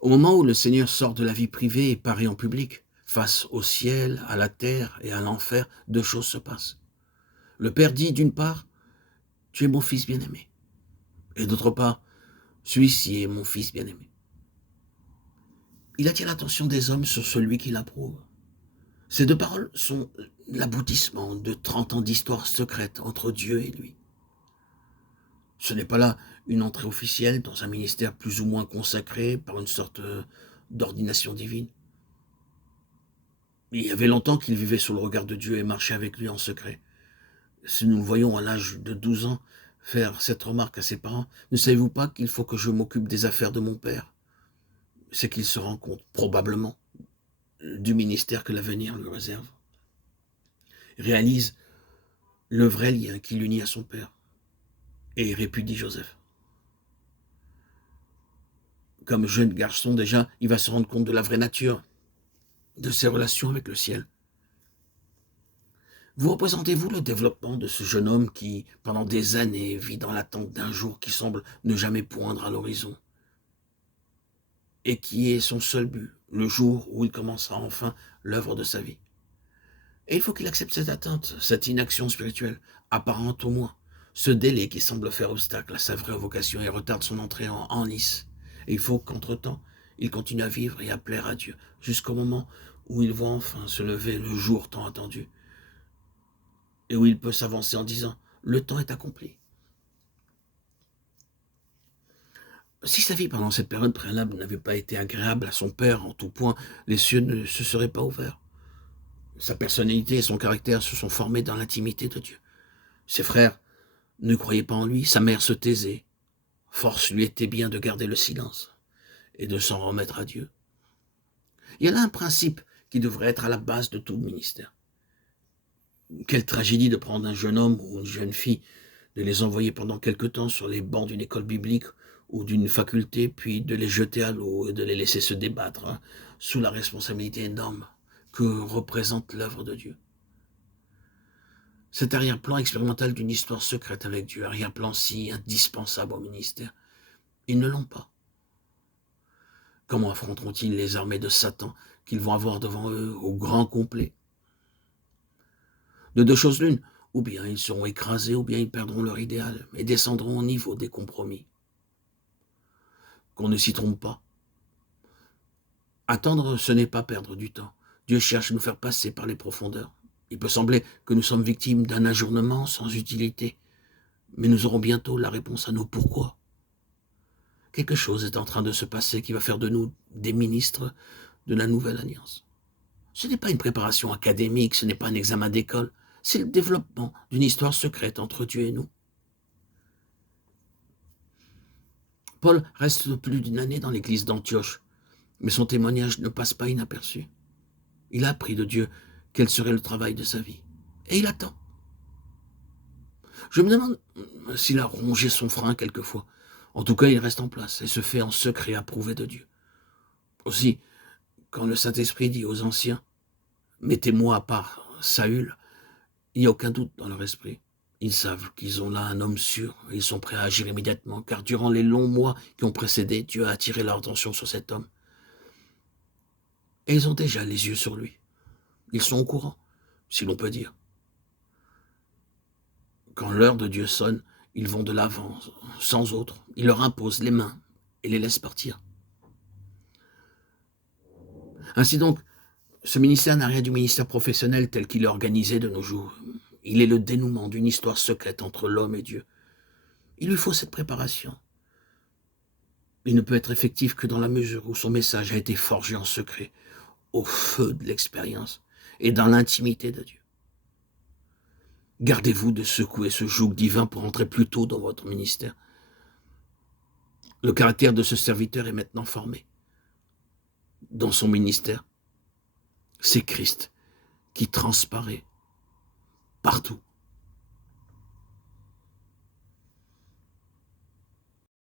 Au moment où le Seigneur sort de la vie privée et paraît en public, face au ciel, à la terre et à l'enfer, deux choses se passent. Le Père dit d'une part, « Tu es mon fils bien-aimé » et d'autre part, « Celui-ci est mon fils bien-aimé ». Il attire l'attention des hommes sur celui qui l'approuve. Ces deux paroles sont l'aboutissement de 30 ans d'histoire secrète entre Dieu et lui. Ce n'est pas là une entrée officielle dans un ministère plus ou moins consacré par une sorte d'ordination divine. Il y avait longtemps qu'il vivait sous le regard de Dieu et marchait avec lui en secret. Si nous le voyons à l'âge de 12 ans faire cette remarque à ses parents, « Ne savez-vous pas qu'il faut que je m'occupe des affaires de mon père ?» C'est qu'il se rend compte, probablement, du ministère que l'avenir lui réserve. Il réalise le vrai lien qui l'unit à son père et répudie Joseph. Comme jeune garçon déjà, il va se rendre compte de la vraie nature de ses relations avec le ciel. Vous représentez-vous le développement de ce jeune homme qui, pendant des années, vit dans l'attente d'un jour qui semble ne jamais poindre à l'horizon et qui est son seul but, le jour où il commencera enfin l'œuvre de sa vie. Et il faut qu'il accepte cette attente, cette inaction spirituelle, apparente au moins, ce délai qui semble faire obstacle à sa vraie vocation et retarde son entrée en lice. Et il faut qu'entre-temps, il continue à vivre et à plaire à Dieu, jusqu'au moment où il voit enfin se lever le jour tant attendu, et où il peut s'avancer en disant « Le temps est accompli ». Si sa vie pendant cette période préalable n'avait pas été agréable à son père en tout point, les cieux ne se seraient pas ouverts. Sa personnalité et son caractère se sont formés dans l'intimité de Dieu. Ses frères ne croyaient pas en lui, sa mère se taisait. Force lui était bien de garder le silence et de s'en remettre à Dieu. Il y a là un principe qui devrait être à la base de tout ministère. Quelle tragédie de prendre un jeune homme ou une jeune fille, de les envoyer pendant quelque temps sur les bancs d'une école biblique ou d'une faculté, puis de les jeter à l'eau et de les laisser se débattre sous la responsabilité énorme que représente l'œuvre de Dieu. Cet arrière-plan expérimental d'une histoire secrète avec Dieu, arrière-plan si indispensable au ministère, ils ne l'ont pas. Comment affronteront-ils les armées de Satan qu'ils vont avoir devant eux au grand complet? De deux choses l'une, ou bien ils seront écrasés, ou bien ils perdront leur idéal et descendront au niveau des compromis. Qu'on ne s'y trompe pas. Attendre, ce n'est pas perdre du temps. Dieu cherche à nous faire passer par les profondeurs. Il peut sembler que nous sommes victimes d'un ajournement sans utilité, mais nous aurons bientôt la réponse à nos pourquoi. Quelque chose est en train de se passer qui va faire de nous des ministres de la nouvelle alliance. Ce n'est pas une préparation académique, ce n'est pas un examen d'école, c'est le développement d'une histoire secrète entre Dieu et nous. Paul reste plus d'une année dans l'église d'Antioche, mais son témoignage ne passe pas inaperçu. Il a appris de Dieu quel serait le travail de sa vie. Et il attend. Je me demande s'il a rongé son frein quelquefois. En tout cas, il reste en place et se fait en secret approuvé de Dieu. Aussi, quand le Saint-Esprit dit aux anciens « Mettez-moi à part Saül », il n'y a aucun doute dans leur esprit. Ils savent qu'ils ont là un homme sûr et ils sont prêts à agir immédiatement, car durant les longs mois qui ont précédé, Dieu a attiré leur attention sur cet homme. Et ils ont déjà les yeux sur lui. Ils sont au courant, si l'on peut dire. Quand l'heure de Dieu sonne, ils vont de l'avant, sans autre. Il leur impose les mains et les laisse partir. Ainsi donc, ce ministère n'a rien du ministère professionnel tel qu'il est organisé de nos jours. Il est le dénouement d'une histoire secrète entre l'homme et Dieu. Il lui faut cette préparation. Il ne peut être effectif que dans la mesure où son message a été forgé en secret, au feu de l'expérience et dans l'intimité de Dieu. Gardez-vous de secouer ce joug divin pour entrer plus tôt dans votre ministère. Le caractère de ce serviteur est maintenant formé. Dans son ministère, c'est Christ qui transparaît partout.